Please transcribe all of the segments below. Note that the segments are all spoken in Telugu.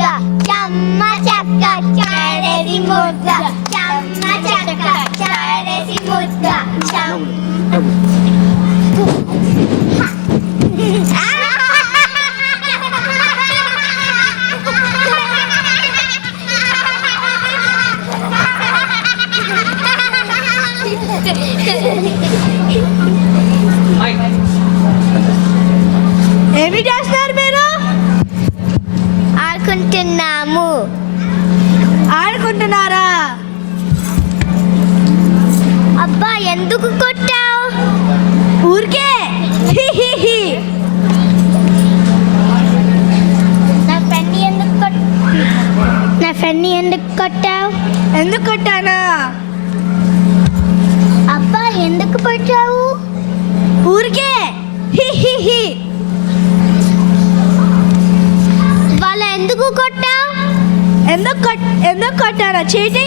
ముద్ద చెమ్మ చెక్క చాడేసి ముద్ద చెమ్మ చెక్క చాడేసి ముద్ద ఏమి చేస్తున్నారు మీరు? ఆడుకుంటున్నాము. ఆడుకుంటున్నారా? అబ్బా ఎందుకు కొట్టావు? ఊరికే. నా ఫ్రెండ్ ఎందుకు కొట్టావు? ఎందుకు కొట్టానా? అబ్బా ఎందుకు కొట్టావు? ఊరికే. వాళ్ళ ఎందుకు కొట్టావు? ఎందుకు కొట్టానా? చీటి.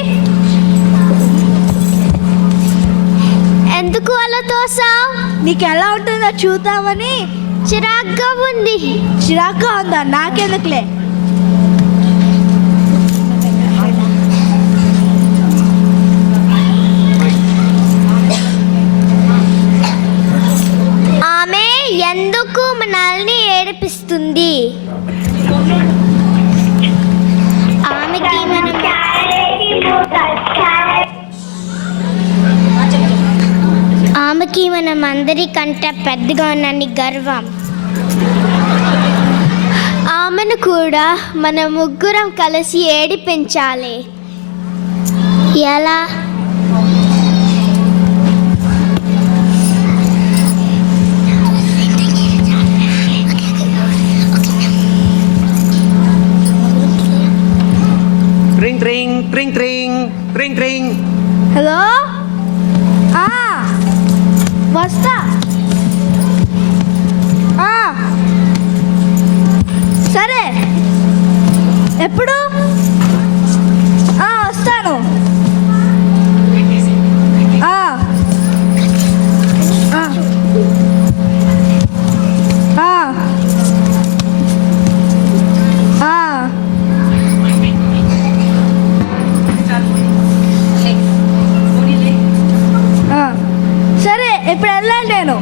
ఎందుకు అలా తోసావు? నీకు ఎలా ఉంటుందో చూద్దామని. చిరాగ్గా ఉంది. చిరాగ్గా ఉందా? నాకెందుకులే. ఆమె ఎందుకు మనల్ని ఏడిపిస్తుంది? ఆమెకి మనం అందరికంటే పెద్దగా ఉన్నని గర్వం. ఆమెను కూడా మన ముగ్గురం కలిసి ఏడిపించాలి. ఎలా? Ring ring ring ring ring ring. Hello. వస్తా. సరే ఎప్పుడు? వస్తాను. సరే ఇప్పుడు వెళ్ళాలి నేను.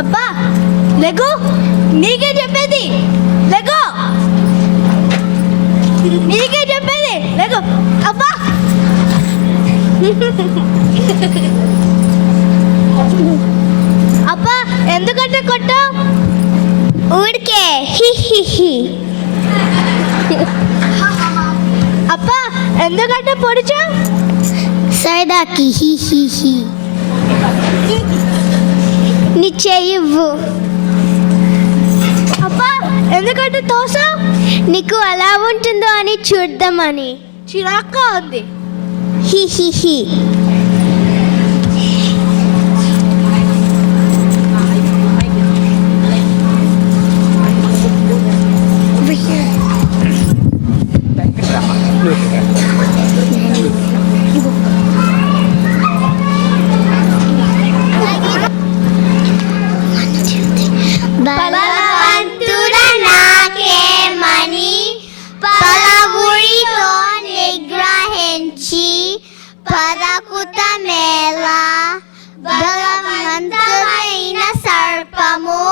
అబ్బా లెగు, నీకే చెప్పేది. లెగు, నీకే చెప్పేది. లెగు. అబ్బా అబ్బా ఎందుకంటే కొట్టావు? ఊరికే. అబ్బా ఎందుకంటే పొడిచావు? సరదాకి. నీ చెయ్యివ్వు. అబ్బా ఎందుకంటే తోసావు? నీకు ఎలా ఉంటుందో అని చూద్దామని. చిరాగ్గా ఉంది. హిహిహి. బలవంతుడ నాకేమని పలవుడితో నిగ్రహించి పరకుతమేలా బలవంతమైన సర్పము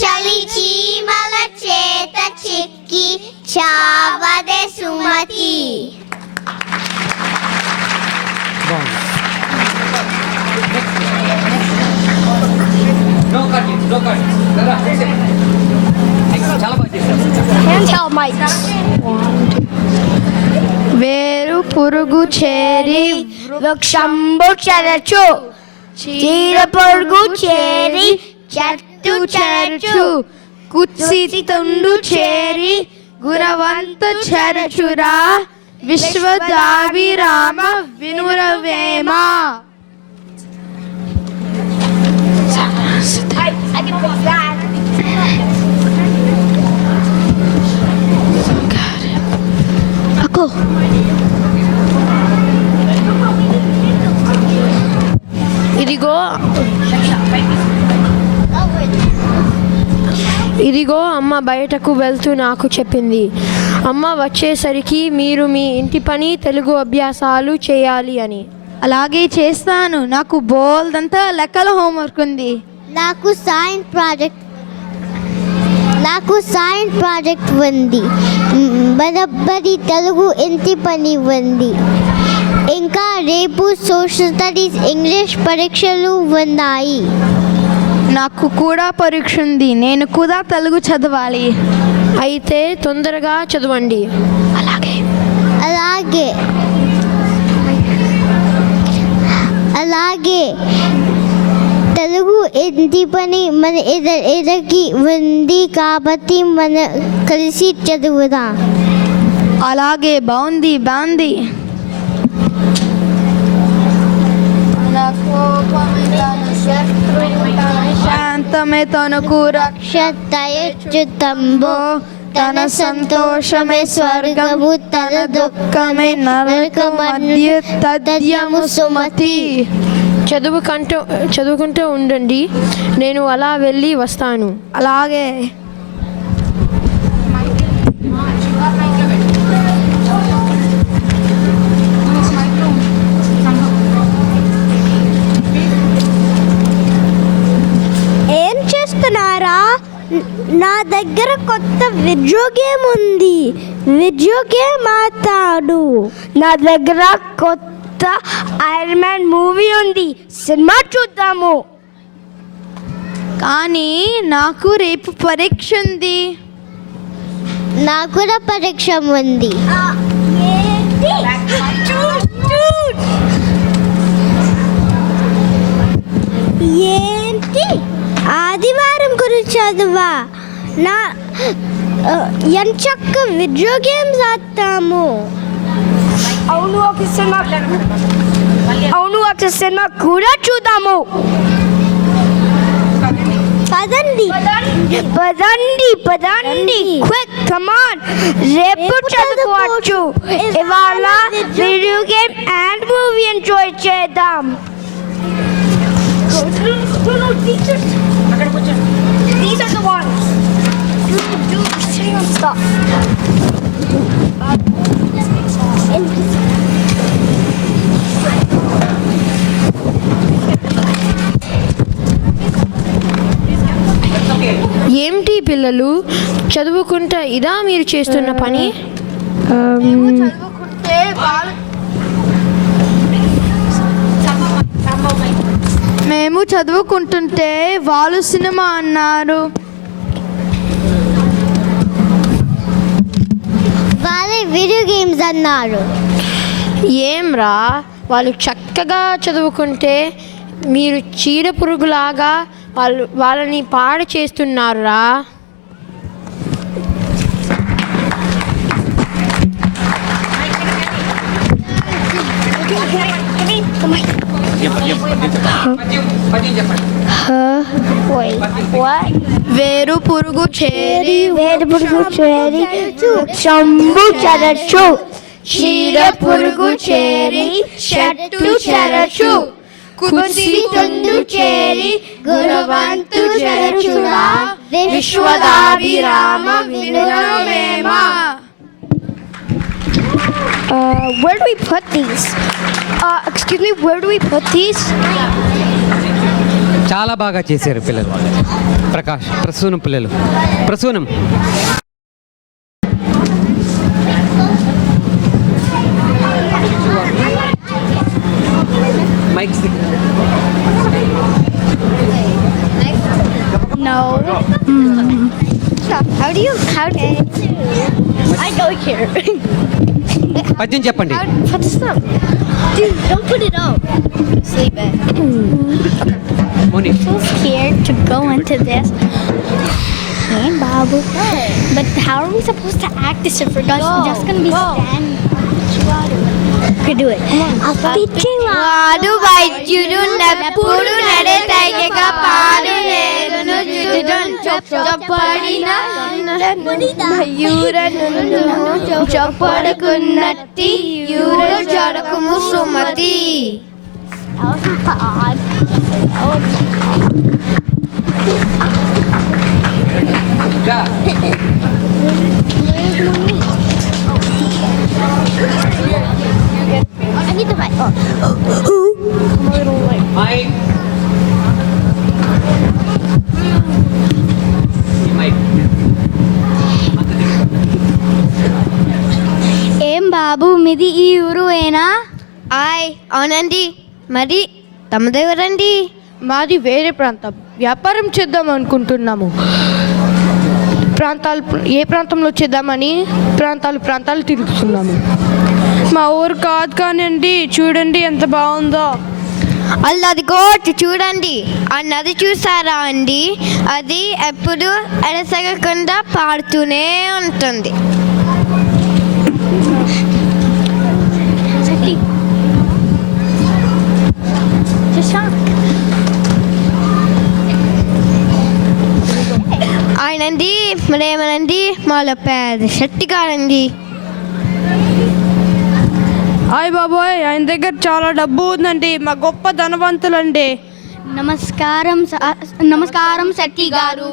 చలిచీమల చేత చిక్కి చావదే సుమతి. వేరు పురుగు చేరి వృక్షంబు చెరచు, చీర పొరుగు చేరి చెట్టు చెరచు, కుత్సితుండు చేరి గురవంత చెరచురా, విశ్వదావిరామ వినురవేమ. ఇదిగో ఇదిగో అమ్మ బయటకు వెళ్తూ నాకు చెప్పింది. అమ్మ వచ్చేసరికి మీరు మీ ఇంటి పని తెలుగు అభ్యాసాలు చేయాలి అని. అలాగే చేస్తాను. నాకు బోల్డంతా లెక్కల హోంవర్క్ ఉంది. నాకు సైన్స్ ప్రాజెక్ట్ ఉంది. బరబ్బరి తెలుగు ఇంటి పని ఉంది. ఇంకా రేపు సోషల్ స్టడీస్ ఇంగ్లీష్ పరీక్షలు ఉన్నాయి. నాకు కూడా పరీక్ష ఉంది. నేను కూడా తెలుగు చదవాలి. అయితే తొందరగా చదవండి. అలాగే అలాగే తెలుగు ఇంటి పని మన ఎదురికి ఉంది కాబట్టి మన కలిసి చదువుదాం. అలాగే బాగుంది. శాంతమే తనకు రక్షతయుచ్యుతంబో తన సంతోషమే స్వర్గము తన దుఃఖమే నరకమధ్య తద్యము సుమతి. చదువుకుంటూ ఉండండి, నేను అలా వెళ్ళి వస్తాను. అలాగే ఏం చేస్తున్నారా? నా దగ్గర కొత్త వీడియో గేమ్ ఉంది. వీడియో గేమ్ ఆడతాడు. నా దగ్గర కొత్త ఐరన్ మ్యాన్ మూవీ ఉంది. సినిమా చూద్దాము. కానీ నాకు రేపు పరీక్ష ఉంది. నాకు కూడా పరీక్ష ఉంది. ఏంటి ఆదివారం గురించి చదువా? నా ఎంచక్క వీడియో గేమ్స్ ఆడతాము. అవును ఒక సినిమా కూడా చూద్దాము. పదండి క్విక్ కమాన్. రేపు చదువుకోవచ్చు. ఇవాళ video game and movie enjoy చేద్దాం. These are the ones. Sitting on stuff. ఏమిటి పిల్లలు, చదువుకుంటా ఇదా మీరు చేస్తున్న పని? మేము చదువుకుంటుంటే వాళ్ళు సినిమా అన్నారు. వాళ్ళే వీడియో గేమ్స్ అన్నారు. ఏంరా, వాళ్ళు చక్కగా చదువుకుంటే మీరు చీడ పురుగులాగా వాళ్ళని పాడు చేస్తున్నారురా. వేరు పురుగు చేరి శంభు చరచు. చీడ పురుగు చేరి చెట్టు చెరచు. కుసి తుందు చేరి గుణవంతు చెరచురా. విశ్వదాభిరామ వినురవేమ. Where do we put these? Excuse me, where do we put these? చాలా బాగా చేశారు పిల్లలు. ప్రకాష్, ప్రసూనం పిల్లలు, Prasoonam. Mics No. How do you? I go here. పద్యం చెప్పండి. Put this up. Dude, don't put it up. Sleep it. Moni. So scared to go into this. Hey, Babu. But how are we supposed to act this if we're just gonna be standing? Okay, do it. వాడు వైద్యుడు నెప్పుడు నడతయ్యక పాడు నేరును చొప్పడిన మయూరను చొప్పడుకున్నట్టి యూర జడకుము సుమతి. That was odd. ఏం బాబు మీది ఈ ఊరువేనా? అవునండి. మరి తమదెవరండి? మాది వేరే ప్రాంతం. వ్యాపారం చేద్దాం అనుకుంటున్నాము. ఏ ప్రాంతంలో చేద్దామని ప్రాంతాలు తిరుగుతున్నాము. మా ఊరు కాదు కానివ్వండి, చూడండి ఎంత బాగుందో. అల్లదిగో చూడండి, ఆ నది చూసారా అండి? అది ఎప్పుడు ఎడసగకుండా పాడుతూనే ఉంటుంది. ఆయనండి మరేమనండి, మాలో పెద్ద శెట్టి గారండి. ఆయ్ బాబోయ్, ఆయన దగ్గర చాలా డబ్బు ఉందండి. మా గొప్ప ధనవంతులండి. నమస్కారం శెట్టి గారు.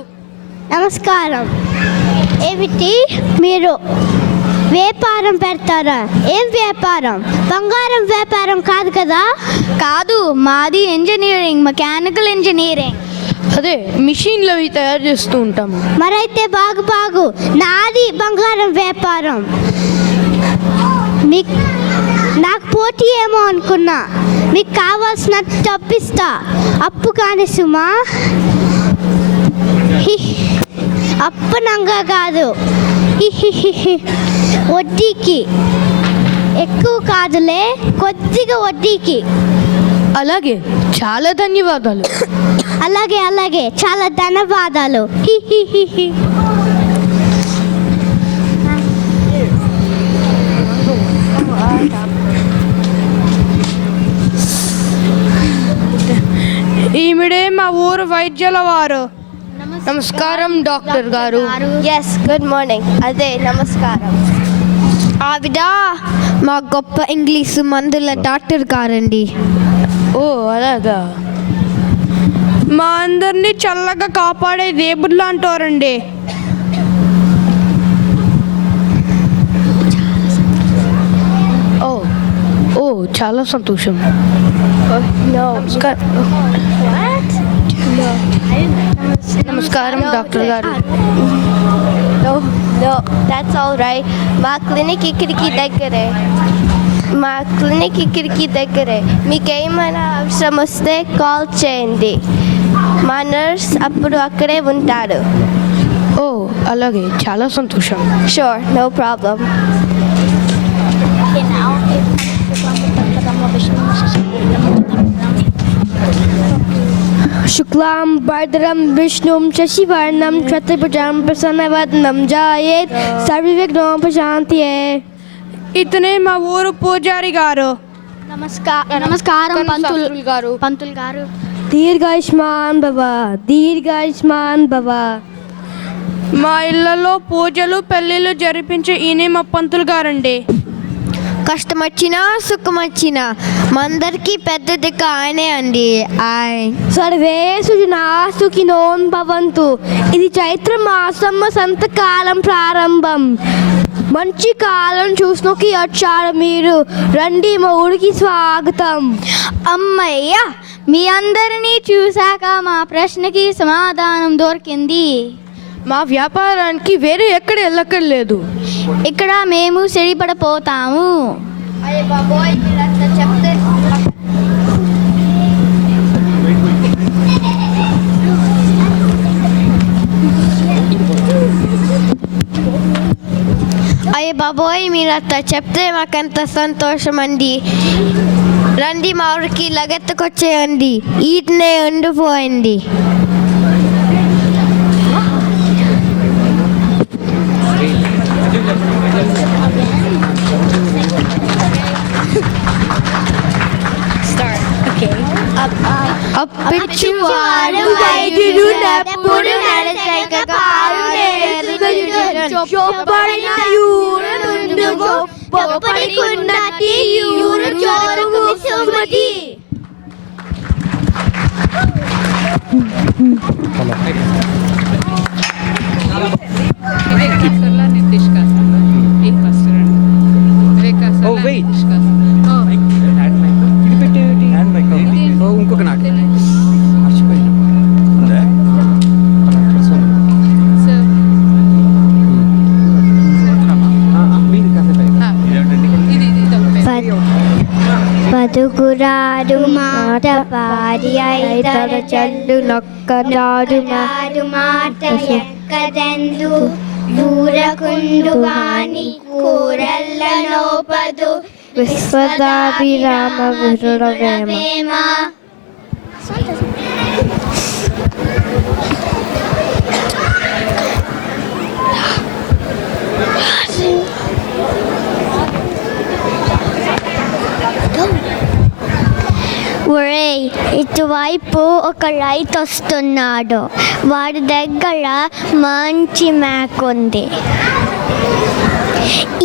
నమస్కారం. ఏమిటి మీరు వ్యాపారం పెడతారా? ఏం వ్యాపారం? బంగారం వ్యాపారం కాదు కదా? కాదు, మాది ఇంజనీరింగ్, మెకానికల్ ఇంజనీరింగ్. అదే మిషన్లు అవి తయారు చేస్తూ ఉంటాము. మరైతే బాగు నాది బంగారం వ్యాపారం. నాకు పోటీ ఏమో అనుకున్నా. మీకు కావాల్సిన తప్పిస్తా. అప్పు కాని సుమా, అప్పనంగా కాదు, వడ్డీకి. ఎక్కువ కాదులే, కొద్దిగా వడ్డీకి. అలాగే, చాలా ధన్యవాదాలు. అలాగే చాలా ధన్యవాదాలు. ఈమెడే మా ఊరు వైద్యుల వారు. నమస్కారం డాక్టర్ గారు. Yes, good morning. అదే నమస్కారం. ఆవిడ మా గొప్ప ఇంగ్లీషు మందుల డాక్టర్ గారండి. ఓ అలాగా. మా అందరినీ చల్లగా కాపాడే దేవుళ్ళు అంటారండి. ఓ చాలా సంతోషం. నమస్కారం డాక్టర్ గారు. That's all right. మా క్లినిక్ ఇక్కడికి దగ్గరే. మీకేమైనా అవసరం వస్తే కాల్ చేయండి. మా నర్స్ అప్పుడు అక్కడే ఉంటాడు. ఓ అలాగే, చాలా సంతోషం. Sure, no problem. శుక్లాం భద్రం విష్ణుం శశివర్ణం చతుర్భుజం ప్రసన్నవదనం జాయేత్ సర్వవిఘ్నోపశాంతయే. ఇతనే మా ఊరు పూజారి గారు. నమస్కారం పంతులు గారు. దీర్ఘాయుష్మాన్ భవ. మా ఇళ్లలో పూజలు పెళ్ళిళ్ళు జరిపించే ఈయనే మా పంతులు గారండి. కష్టం వచ్చినా సుఖం వచ్చినా మందరికి పెద్ద దిక్కు ఆయనే అండి. సర్వే సుజనా సుఖినో భవంతు. ఇది చైత్ర మాసం సంతకాలం ప్రారంభం. మంచి కాలం చూసుకి వచ్చారు మీరు. రండి, మా ఊరికి స్వాగతం. అమ్మయ్య, మీ అందరినీ చూశాక మా ప్రశ్నకి సమాధానం దొరికింది. మా వ్యాపారానికి వేరే ఎక్కడ వెళ్ళక్కర్లేదు. ఇక్కడ మేము చెడిపడిపోతాము. అయ్య బాబోయ్, మీరు అట్లా చెప్తే మాకెంత సంతోషం అండి. రండి, మా ఊరికి లగెత్తుకొచ్చేయండి. ఈటనే ఉండిపోయింది. అప్పిచ్చువాడు వైద్యుడు నెప్పుడు నడచక కారు చొప్పడిన యూరు నుండుగో పొప్పడికున్నటి యూరు చోరుకు సుమతి. Oh, wait. పదుగురారు మాట పాడి ఐదర జల్లు నొక్కదారు మాట ఎక్కదెందు దూరకుండు వాణి కూరల్ల నోపదు విశ్వదాభిరామ విరుడవేమ. ఒరేయ్, ఇటువైపు ఒక రైతు వస్తున్నాడు. వాడి దగ్గర మంచి మేక ఉంది.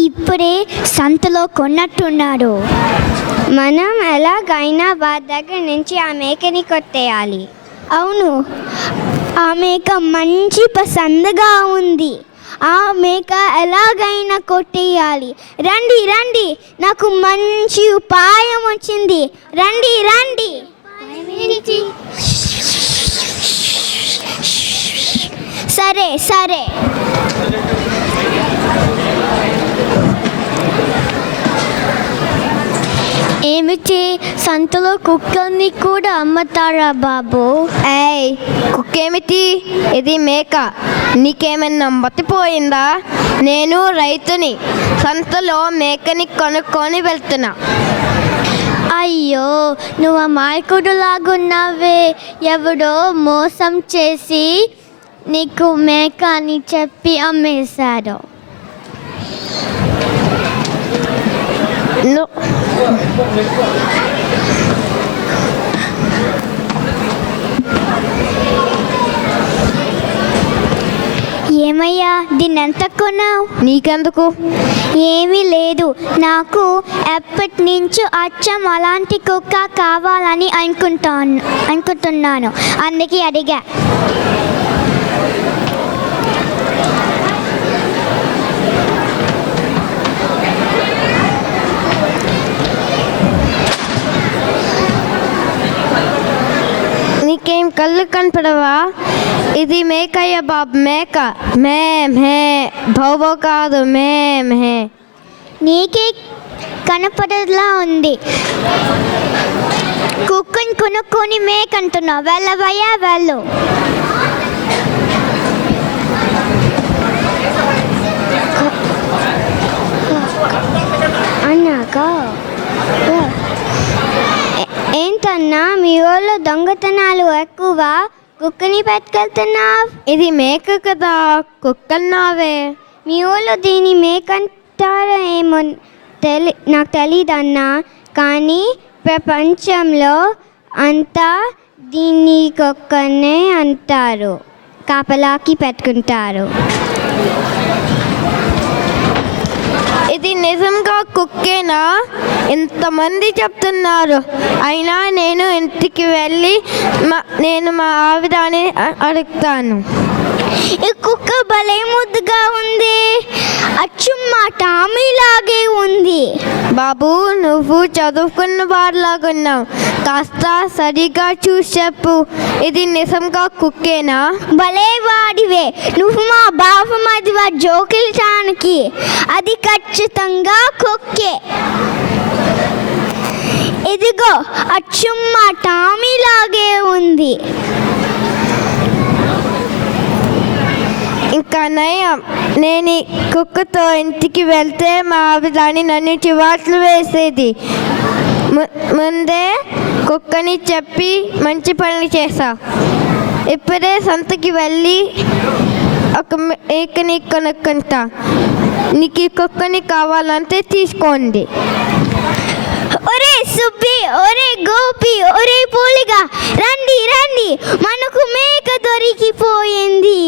ఇప్పుడే సంతలో కొన్నట్టున్నాడు. మనం ఎలాగైనా వాడి దగ్గర నుంచి ఆ మేకని కొట్టేయాలి. అవును, ఆ మేక మంచి పసందగా ఉంది. ఆ మేక ఎలాగైనా కొట్టేయాలి. రండి రండి, నాకు మంచి ఉపాయం వచ్చింది. రండి రండి. సరే సరే. ఏమిటి, సంతలో కుక్కల్ని కూడా అమ్ముతారా బాబు? ఏయ్, కుక్కేమిటి? ఇది మేక. నీకేమన్నా మతిపోయిందా? నేను రైతుని. సంతలో మేకని కొనుక్కొని వెళ్తున్నా. అయ్యో, నువ్వు అమాయకుడు లాగున్నావే. ఎవడో మోసం చేసి నీకు మేక అని చెప్పి అమ్మేశాడు. ఏమయ్యా, దీన్ని ఎంత కొన్నావు? నీకెందుకు? ఏమీ లేదు, నాకు ఎప్పటి నుంచో అచ్చం అలాంటి కుక్క కావాలని అనుకుంటున్నాను, అందుకే అడిగా. నీకేం కళ్ళు కనపడవా? ఇది మేకయ్య బాబు, మేక. మే మే భౌభో కాదు, మే మే. నీకే కనపడేలా ఉంది. కుక్కని కొనుక్కొని మేకంటున్నావు. వెళ్ళవయ్యా వెళ్ళు. అన్నాక ఏంటన్నా, మీ ఊళ్ళో దొంగతనాలు ఎక్కువ, కుక్కని పట్టుకెళ్తున్నావు? ఇది మేక కదా, కుక్కన్నావే. మీ ఊళ్ళో దీని మేకంటారో ఏమో నాకు తెలీదన్నా, కానీ ప్రపంచంలో అంతా దీన్ని కుక్కనే అంటారు, కాపలాకి పెట్టుకుంటారు. ఇది నిజంగా కుక్కేనా? ఇంతమంది చెప్తున్నారు. అయినా నేను ఇంటికి వెళ్ళి నేను మా ఆవిడని అడుగుతాను. ఈ కుక్క భలే ముద్దుగా ఉంది. అచ్చు మా టామీలాగే ఉంది. బాబు, నువ్వు చదువుకున్న వారిలాగున్నావు. కాస్త సరిగా చూసి చెప్పు, ఇది నిజంగా కుక్కేనా? భలే వాడివే నువ్వు, మా బావమదివా జోకిల్చానికి. అది ఖచ్చితంగా కుక్కే. ఇదిగో, అచ్చు మా టామీలాగే ఉంది. ఇంకా నయం, నేను ఈ కుక్కతో ఇంటికి వెళ్తే మా ఆవిడని నన్ను చివాట్లు వేసేది. ముందే కుక్కని చెప్పి మంచి పనులు చేసా. ఇప్పుడే సంతకి వెళ్ళి ఒక మేకని కొనుక్కుంటా. నీకు ఈ కుక్కని కావాలంటే తీసుకోండి. ఒరే సుబ్బి, ఒరే గోపి, ఒరే పోలిగా, రండి రండి, మనకు మేక దొరికిపోయింది.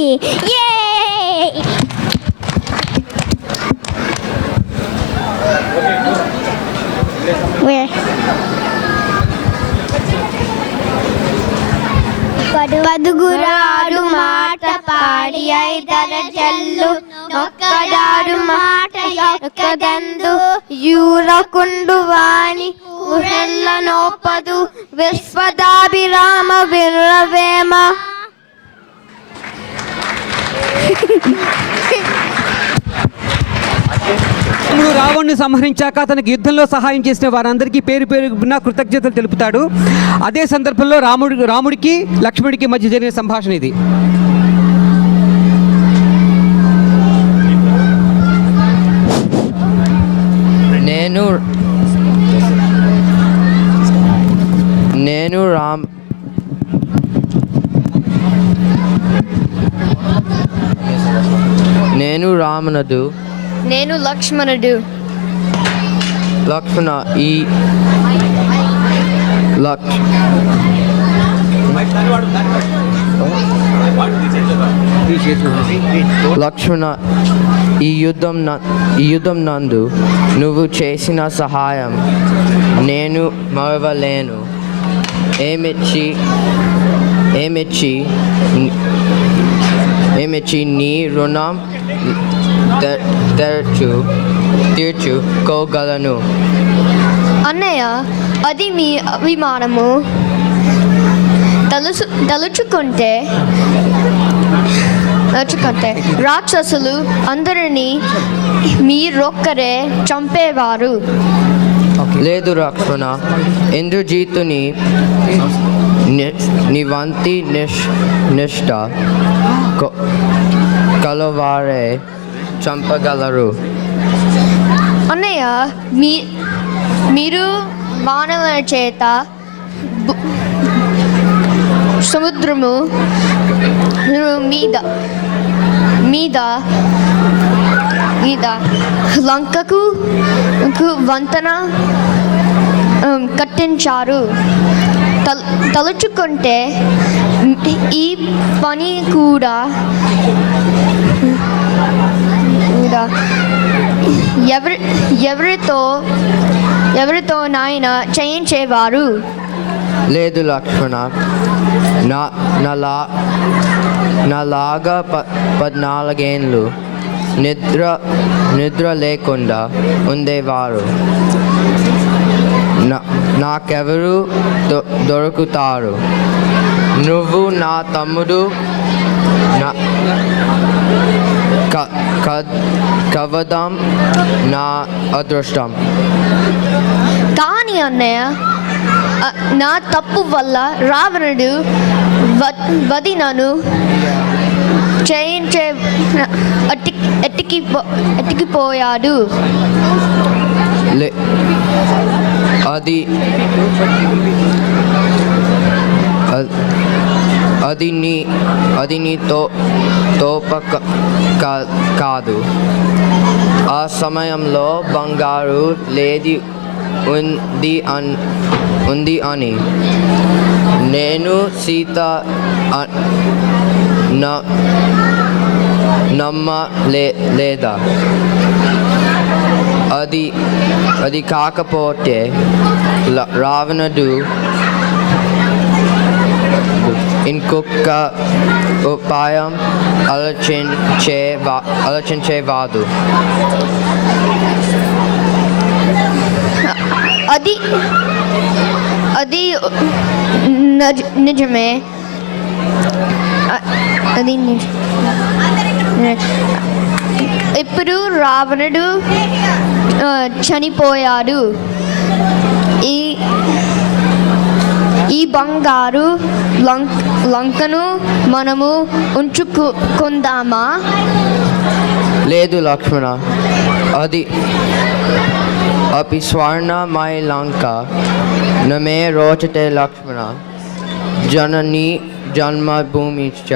పదుగురాడు మాట పాడి ఐదర జల్లు నొక్కడారు మాట ఎక్కదందు యూరకుండు వాణి ఊరెల్ల నోపదు విశ్వదాభిరామ విరవేమ. రాముడు రావణ్ణి సంహరించాక అతనికి యుద్ధంలో సహాయం చేసిన వారందరికీ పేరు పేరున కృతజ్ఞతలు తెలుపుతాడు. అదే సందర్భంలో రాముడికి లక్ష్మణుడికి మధ్య జరిగిన సంభాషణ ఇది. నేను రామునడు, నేను లక్ష్మణుడు. లక్ష్మణ ఈ లక్ష్మణ ఈ యుద్ధం నందు నువ్వు చేసిన సహాయం నేను మరవలేను. ఏమిచ్చి నీ రుణం తీర్చుకోగలను. అన్నయ్య, అది మీ అభిమానము. తలుచుకుంటే రాక్షసులు అందరినీ మీరొక్కరే చంపేవారు. లేదు లక్ష్మణ, ఇంద్రజిత్తుని నివంతి నిష్ఠ కలవారే చంపగలరు. అన్నయ్య, మీరు మానవుల చేత సముద్రము మీద లంకకు వంతెన కట్టించారు. తలుచుకుంటే ఈ పని కూడా ఎవరితో నాయన చేయించేవారు. లేదు లక్ష్మణ, నాలాగా 14 ఏళ్ళు నిద్ర లేకుండా ఉండేవారు. నాకెవరు దొరుకుతారు? నువ్వు నా తమ్ముడు కవదం నా అదృష్టం. కానీ అన్నయ్య, నా తప్పు వల్ల రావణుడు వదినను చేయించే ఎట్టికిపోయాడు. అది నీ తోపక కాదు. ఆ సమయంలో బంగారు లేది ఉంది అని నేను సీత లేదా? అది కాకపోతే రావణుడు ఇంకొక ఉపాయం ఆలోచించేవాడు. అది నిజమే. ఇప్పుడు రావణుడు చనిపోయాడు. ఈ బంగారు లంకను మనము ఉంచుకుందామా? లేదు లక్ష్మణ, అది अपि स्वर्णमय लंका न मे रोचते लक्ष्मण. जननी जन्मभूमिश्च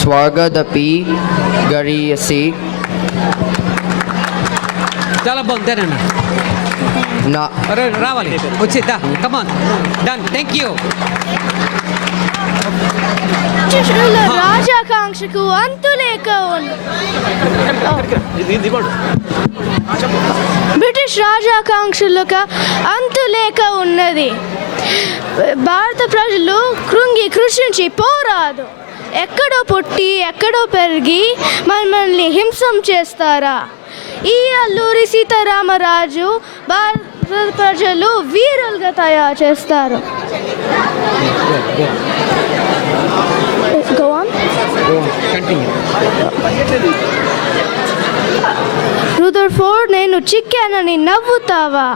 स्वर्गदपि गरीयसी. చాలా బాగుంది. రావాలి వచ్చేద్దా. Come on done. Thank you. రాజాకాంక్షకు అంతులేక బ్రిటిష్ రాజాకాంక్షలకు అంతులేక ఉన్నది. భారత ప్రజలు కృషించి పోరాదు. ఎక్కడో పుట్టి ఎక్కడో పెరిగి మనల్ని హింసం చేస్తారా? ఈ అల్లూరి సీతారామరాజు భారత ప్రజలు వీరులుగా తయారు చేస్తారు. Go on. Continue. రదర్ఫోర్డ్, నేను చిక్కానని నవ్వుతావా?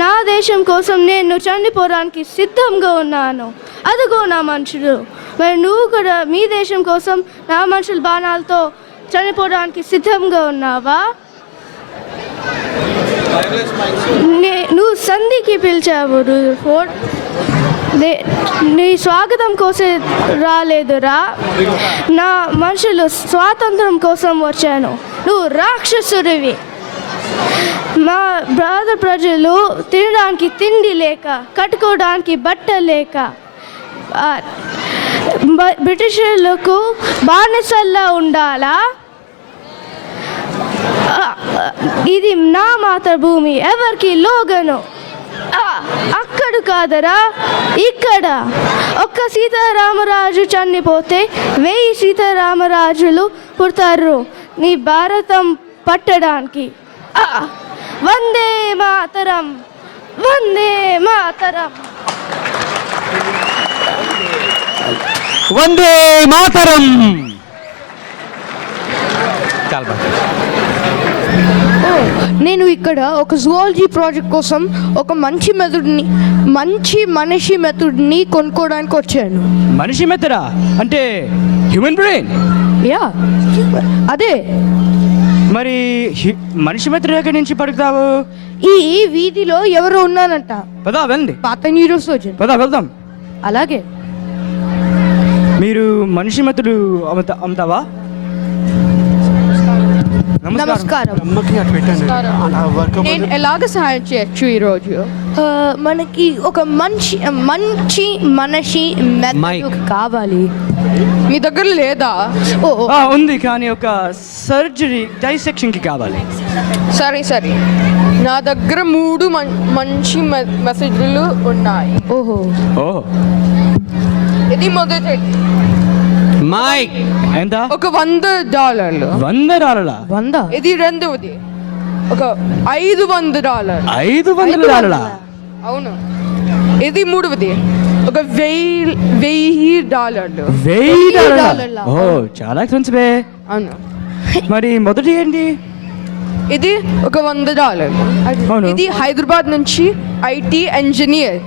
నా దేశం కోసం నేను చనిపోవడానికి సిద్ధంగా ఉన్నాను. అదిగో నా మనుషులు. మరి నువ్వు కూడా మీ దేశం కోసం నా మనుషుల బాణాలతో చనిపోవడానికి సిద్ధంగా ఉన్నావా? నువ్వు సంధికి పిలిచావు రదర్ఫోర్డ్. నీ స్వాగతం కోసం రాలేదురా. నా మనుషులు స్వాతంత్రం కోసం వచ్చాను. నువ్వు రాక్షసుడివి. మా బ్రదర్ ప్రజలు తినడానికి తిండి లేక, కట్టుకోవడానికి బట్ట లేక, బ్రిటిషర్లకు బానిసల్లా ఉండాలా? ఇది నా మాతృభూమి, ఎవరికి లోగను. అక్కడ కాదరా, ఇక్కడ. ఒక్క సీతారామరాజు చనిపోతే 1000 సీతారామరాజులు పుడతారు నీ భారతం పట్టడానికి. వందే మాతరం, వందే మాతరం. వందే మాతరం. నేను ఇక్కడ ఒక జువాలజీ ప్రాజెక్ట్ కోసం ఒక మంచి మనిషి మెథడ్ని కొనుక్కోవడానికి వచ్చాను. మనిషి మెత్తడా అంటే హ్యూమన్ బ్రెయిన్? యా, అదే. మరి మనిషి మెత్తడు ఎక్కడి నుంచి పడుకుతావు? ఈ వీధిలో ఎవరో ఉన్నానంట, పదా వెళ్ళండి. పాత న్యూరో సర్జన్. పదా వెళ్దాం. అలాగే. మీరు మనిషి మెత్తడు అమ్ముతావా? నమస్కారం. నేను ఎలాగ సహాయం చేయొచ్చు ఈరోజు? మనకి ఒక మంచి మనిషి మెథడ్ కావాలి. మీ దగ్గర లేదా? ఉంది, కానీ ఒక సర్జరీ డైసెక్షన్కి కావాలి. సరే, నా దగ్గర 3 మంచి మెసేజ్లు ఉన్నాయి. ఓహో, ఇది మొదటి. మైక్ ఎంత? ఒక $100. $100? ఇది రెండవది, ఒక $500. $500? అవును. ఇది మూడవది, ఒక $1000. $1000? ఓ, చాలా ఎక్స్పెన్సివే. అవును. మరి మొదటి ఏంటి? ఇది ఒక $100. అవును. ఇది హైదరాబాద్ నుంచి IT ఇంజనీర్,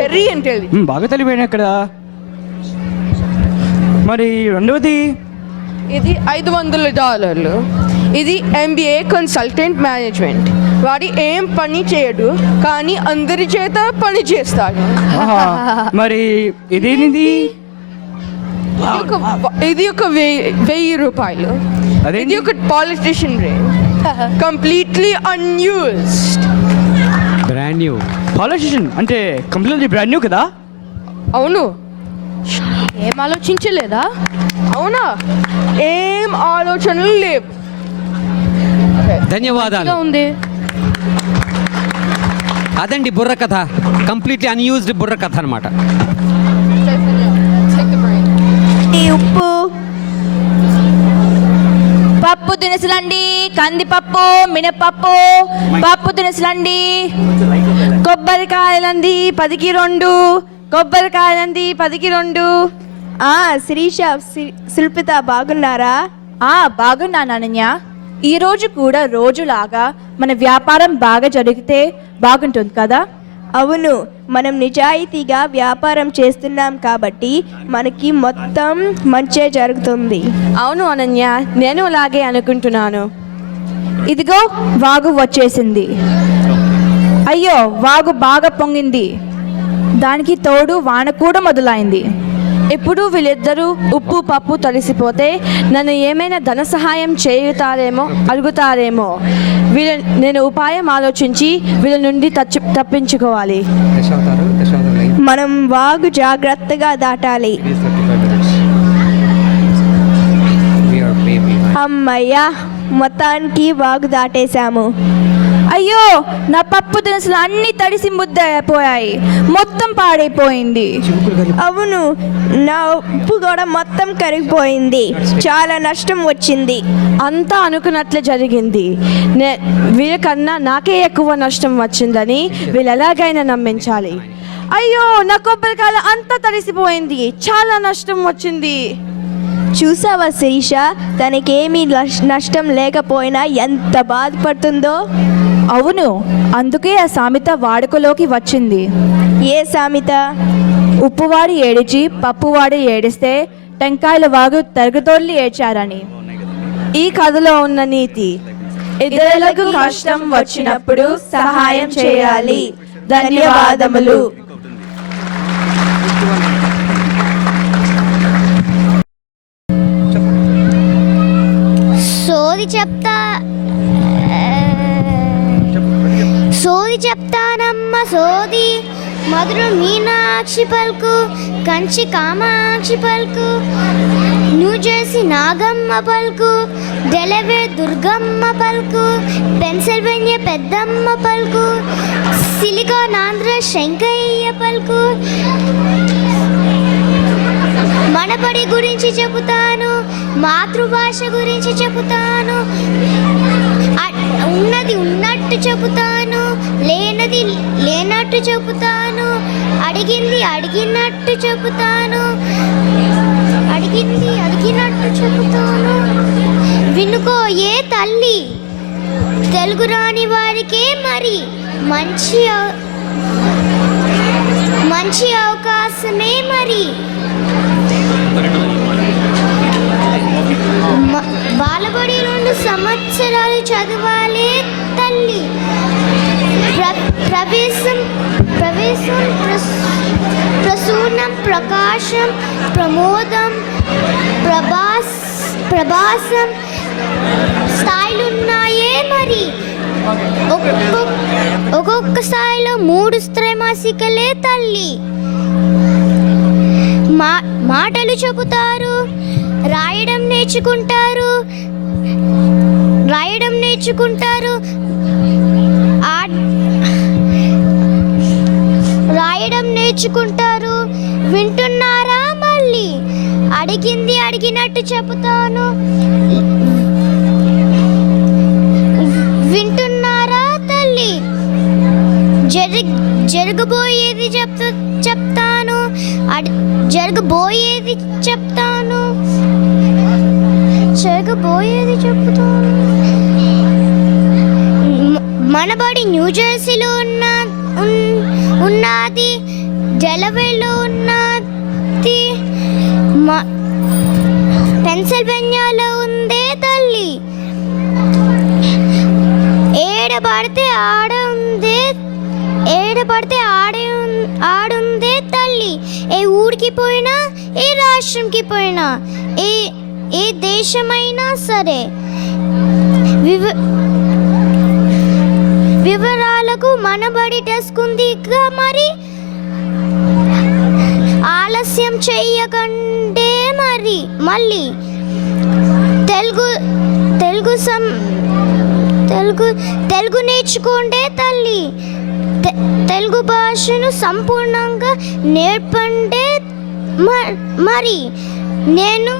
వెరీ ఇంటెలిజెంట్. బాగా తెలివైన ఇక్కడ. మరి రెండవది? ఇది $500. ఇది MBA కన్సల్టెంట్ మేనేజ్మెంట్. వాడి ఏం పని చేయడు, కానీ అందరి చేత పని చేస్తాడు. మరి ఇదేనిది? ఇది ఒక $1000. ఇది ఒక politician range, completely unused. Brand new. Politician అంటే కంప్లీట్లీ బ్రాండ్ న్యూ కదా? అవును. ఏం ఆలోచించలేదా? అవునా, ఏం ఆలోచనలు లేవు. ధన్యవాదాలు. ఉంది. అదండి బుర్ర కథ, కంప్లీట్లీ అన్యూజ్డ్ బుర్ర కథ అనమాట. ఉప్పు, పప్పు దినుసులండి, కందిపప్పు, మినపప్పు, పప్పు దినుసులండి, కొబ్బరికాయలండి 10కి 2, కొబ్బరికాయలండి 10కి 2. శిరీష, శిల్పిత బాగున్నారా? బాగున్నాను అనన్య. ఈరోజు కూడా రోజులాగా మన వ్యాపారం బాగా జరిగితే బాగుంటుంది కదా? అవును, మనం నిజాయితీగా వ్యాపారం చేస్తున్నాం కాబట్టి మనకి మొత్తం మంచే జరుగుతుంది. అవును అనన్య, నేను అలాగే అనుకుంటున్నాను. ఇదిగో వాగు వచ్చేసింది. అయ్యో, వాగు బాగా పొంగింది. దానికి తోడు వాన కూడా మొదలైంది. ఇప్పుడు వీళ్ళిద్దరూ ఉప్పు పప్పు తడిసిపోతే నన్ను ఏమైనా ధన సహాయం చేయుతారేమో, అడుగుతారేమో. నేను ఉపాయం ఆలోచించి వీళ్ళ నుండి తప్పించుకోవాలి. మనం వాగు జాగ్రత్తగా దాటాలి. అమ్మయ్యా, మొత్తానికి వాగు దాటేశాము. అయ్యో, నా పప్పు దినుసులు అన్నీ తడిసి ముద్దయిపోయాయి, మొత్తం పాడైపోయింది. అవును, నా ఉప్పు కూడా మొత్తం కరిగిపోయింది. చాలా నష్టం వచ్చింది. అంతా అనుకున్నట్లే జరిగింది. వీళ్ళకన్నా నాకే ఎక్కువ నష్టం వచ్చిందని వీళ్ళు ఎలాగైనా నమ్మించాలి. అయ్యో, నా కొబ్బరికాయలు అంతా తడిసిపోయింది, చాలా నష్టం వచ్చింది. చూసావా శిరీష, తనకేమీ నష్టం లేకపోయినా ఎంత బాధపడుతుందో. అవును, అందుకే ఆ సామెత వాడుకలోకి వచ్చింది. ఏ సామెత? ఉప్పువాడు ఏడిచి పప్పువాడు ఏడిస్తే టెంకాయల వాగు తరగతోళ్ళి ఏడ్చారని. ఈ కథలో ఉన్న నీతి, ఇతరులకు కష్టం వచ్చినప్పుడు సహాయం చేయాలి. ధన్యవాదములు. సోది చెప్తానమ్మ సోది, మధుర మీనాక్షి పలుకు, కంచి కామాక్షి పలుకు, న్యూజెర్సీ నాగమ్మ పలుకు, డెలవేర్ దుర్గమ్మ పలుకు, పెన్సిల్వేనియా పెద్దమ్మ పలుకు, సిలికాన్ ఆంధ్ర శంకయ్య పలుకు. మనబడి గురించి చెబుతాను, మాతృభాష గురించి చెబుతాను, ఉన్నది ఉన్నట్టు చెబుతాను, లేనది లేనట్టు చెబుతాను, అడిగింది అడిగినట్టు చెబుతాను, అడిగింది అడిగినట్టు చెబుతాను. వినుకో ఏ తల్లి, తెలుగు రాని వారికే మరి మంచి అవకాశమే మరి. బాలబడి 2 సంవత్సరాలు చదవాలే తల్లి. ప్రవేశం ప్రసూనం ప్రకాశం ప్రమోదం ప్రభాసం స్థాయిలున్నాయే మరి. ఒక్కొక్క స్థాయిలో 3 త్రైమాసికలే తల్లి. మాటలు చెబుతారు, రాయడం నేర్చుకుంటారు, రాయడం నేర్చుకుంటారు. వింటున్నారా? మళ్ళీ అడిగింది అడిగినట్టు చెబుతాను. వింటున్నారా తల్లి? జరగబోయేది చెప్తాను, జరగబోయేది చెప్తాను. మనబడి న్యూజెర్సీలో ఉన్నది, డెలవేర్లో ఉన్నది, పెన్సిల్వేనియాలో ఉందే తల్లి. ఏడబడితే ఆడుందే తల్లి. ఏ ఊరికి పోయినా, ఏ రాష్ట్రంకి పోయినా, ఏ దేశమైనా సరే. వివరాలకు మనబడి డెస్క్ ఉంది మరి. ఆలస్యం చెయ్యకండే మరి. మళ్ళీ తెలుగు నేర్చుకోండే తల్లి. తెలుగు భాషను సంపూర్ణంగా నేర్పండే మరి. నేను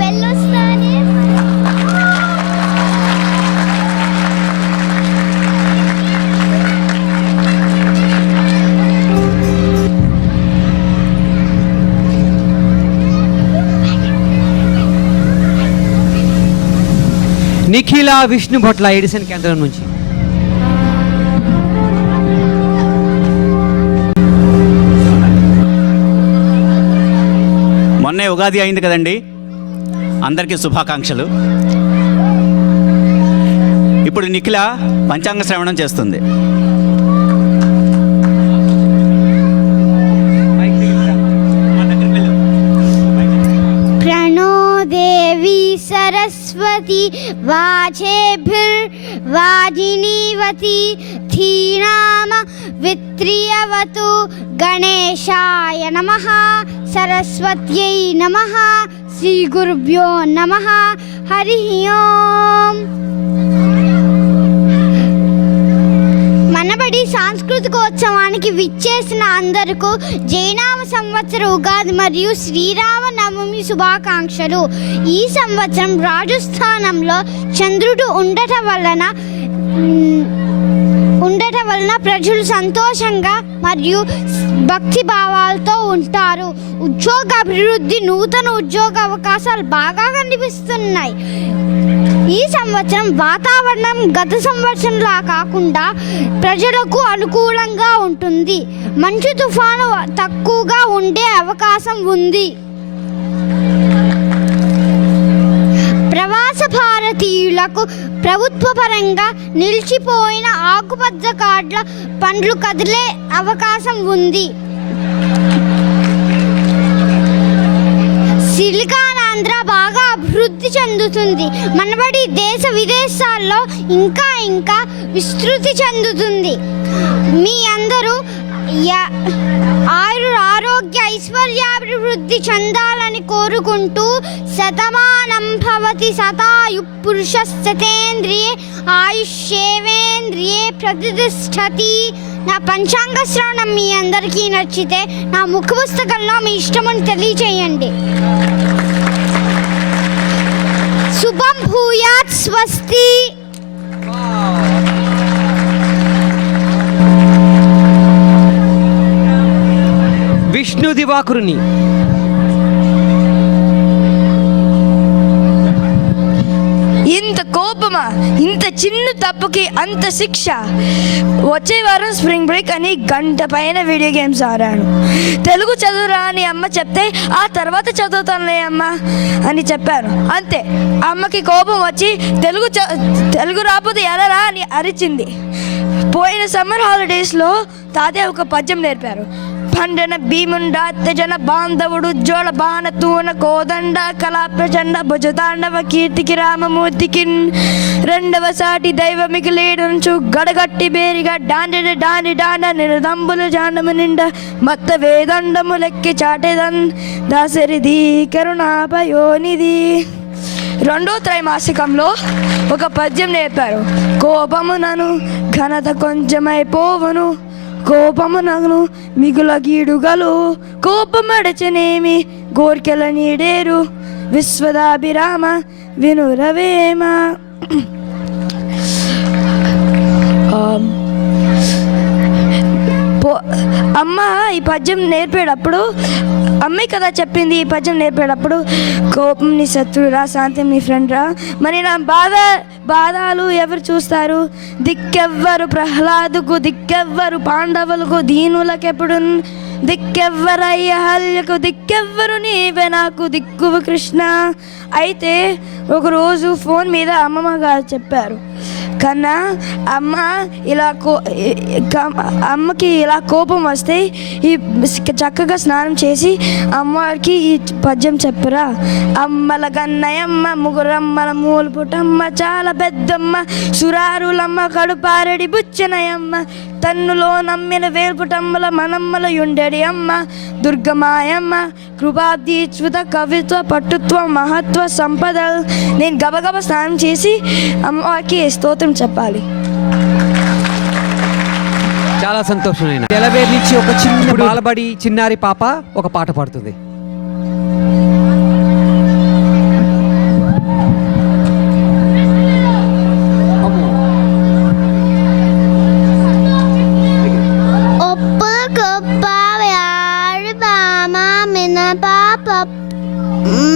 వెళ్ళొస్తానే. నిఖిల విష్ణు భట్ల, ఎడిసన్ కేంద్రం నుంచి. మొన్నే ఉగాది అయింది కదండి, అందరికీ శుభాకాంక్షలు. ఇప్పుడు నిఖిల పంచాంగ శ్రవణం చేస్తుంది. ప్రణో దేవి సరస్వతి వాజేభిర్వాజినీవతి ధీనామ విత్రియవతు. గణేశాయ నమః, సరస్వత్యై నమః, శ్రీ గురుభ్యో నమః. హరి ఓం. మనబడి సాంస్కృతికోత్సవానికి విచ్చేసిన అందరికీ జైనామ సంవత్సర ఉగాది మరియు శ్రీరామనవమి శుభాకాంక్షలు. ఈ సంవత్సరం రాజస్థానంలో చంద్రుడు ఉండటం వలన ప్రజలు సంతోషంగా మరియు భక్తి భావాలతో ఉంటారు. ఉద్యోగ అభివృద్ధి, నూతన ఉద్యోగ అవకాశాలు బాగా కనిపిస్తున్నాయి. ఈ సంవత్సరం వాతావరణం గత సంవత్సరంలా కాకుండా ప్రజలకు అనుకూలంగా ఉంటుంది. మంచు తుఫాను తక్కువగా ఉండే అవకాశం ఉంది. ప్రవాస భారతీయులకు ప్రభుత్వ పరంగా నిలిచిపోయిన ఆకుపచ్చ కార్డుల పండ్లు కదిలే అవకాశం ఉంది. సిలికాన్ ఆంధ్ర బాగా అభివృద్ధి చెందుతుంది. మనబడి దేశ విదేశాల్లో ఇంకా విస్తృతి చెందుతుంది. మీ అందరూ ఆరోగ్య ఐశ్వర్యాభివృద్ధి చెందాలని కోరుకుంటూ శతమానం భవతి శతాయు పురుష శతేంద్రియే ఆయుష్యేవేంద్రియే ప్రతిష్టతి. నా పంచాంగ శ్రవణం మీ అందరికీ నచ్చితే నా ముఖ పుస్తకంలో మీ ఇష్టమని తెలియచేయండి. శుభం భూయాత్. స్వస్తి. విష్ణు దివాకరుని ఇంత కోపమా? ఇంత చిన్న తప్పుకి అంత శిక్ష? వచ్చే వారం స్ప్రింగ్ బ్రేక్ అని గంట పైన వీడియో గేమ్స్ ఆడాను. తెలుగు చదువురా అని అమ్మ చెప్తే ఆ తర్వాత చదువుతానులే అమ్మ అని చెప్పాను. అంతే, అమ్మకి కోపం వచ్చి తెలుగు రాకపోతే ఎలారా అని అరిచింది. పోయిన సమ్మర్ హాలిడేస్లో తాతయ్య ఒక పద్యం నేర్పారు. పండన భీముండ తెజన బాంధవుడు జోళ బాణ తూన కోదండ కళా ప్రచండ భుజతాండవ కీర్తికి రామమూర్తికి రెండవ సాటి దైవమికి లేడుంచు గడగట్టి బేరిగా డాండి డాండి డాండ నిరదంబులు జాండము నిండ మత్త వేదండము లెక్కి చాటేదన్ దాసరిది కరుణాపయోనిది. రెండో త్రైమాసికంలో ఒక పద్యం నేర్పారు. కోపమునను ఘనత కొంచెమైపోవను, కోపమునను మిగుల గీడుగలు, కోపమడచనేమి గోర్కెల నీడేరు, విశ్వదాభిరామ వినురవేమ. అమ్మ ఈ పద్యం నేర్పేటప్పుడు అమ్మే కదా చెప్పింది. ఈ పద్యం నేర్పేటప్పుడు కోపం నీ శత్రువురా, శాంతం నీ ఫ్రెండ్ రా. మరి నా బాధలు ఎవరు చూస్తారు? దిక్కెవ్వరు ప్రహ్లాదుకు, దిక్కెవ్వరు పాండవులకు, దీనులకెప్పుడు దిక్కెవ్వరయ్య హల్యకు, దిక్కెవ్వరు నీవే నాకు దిక్కువు కృష్ణ. అయితే ఒకరోజు ఫోన్ మీద అమ్మమ్మ గారు చెప్పారు, కన్నా అమ్మకి ఇలా కోపం వస్తే ఈ చక్కగా స్నానం చేసి అమ్మవారికి ఈ పద్యం చెప్పురా. అమ్మల గన్నయమ్మ ముగురమ్మల మూలు పుట్టమ్మ చాలా పెద్దమ్మ, సురారులమ్మ కడుపారెడి బుచ్చనయమ్మ, తన్నులో నమ్మిన వేల్పుటమ్మల మనమ్మల యుండెడి అమ్మ, దుర్గమాయమ్మ కృపాబ్దీచ్యుత కవిత్వ పట్టుత్వ మహత్వ సంపద. నేను గబగబ స్నానం చేసి అమ్మవారికి స్తోత్రం చెప్పాలి. చాలా సంతోషమైన ఎలవేర్ నుంచి ఒక చిన్న బాలబడి చిన్నారి పాప ఒక పాట పాడుతుంది.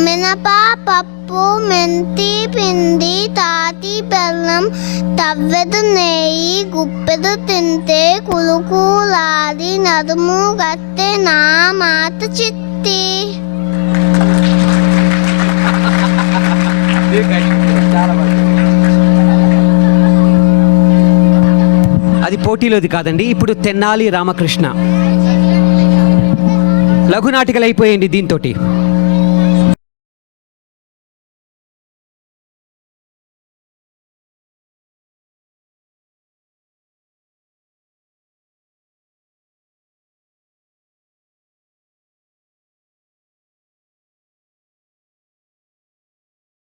మినపప్పు, మెంతి పిండి, తాటి బెల్లం, తవ్వెదు నెయ్యి, గుప్పెదు తింటే కులుకులాది నడుము గట్టె నా మాట చిత్తి. అది పోటీలోది కాదండి. ఇప్పుడు తెన్నాలి రామకృష్ణ లఘునాటికలు అయిపోయింది దీంతో.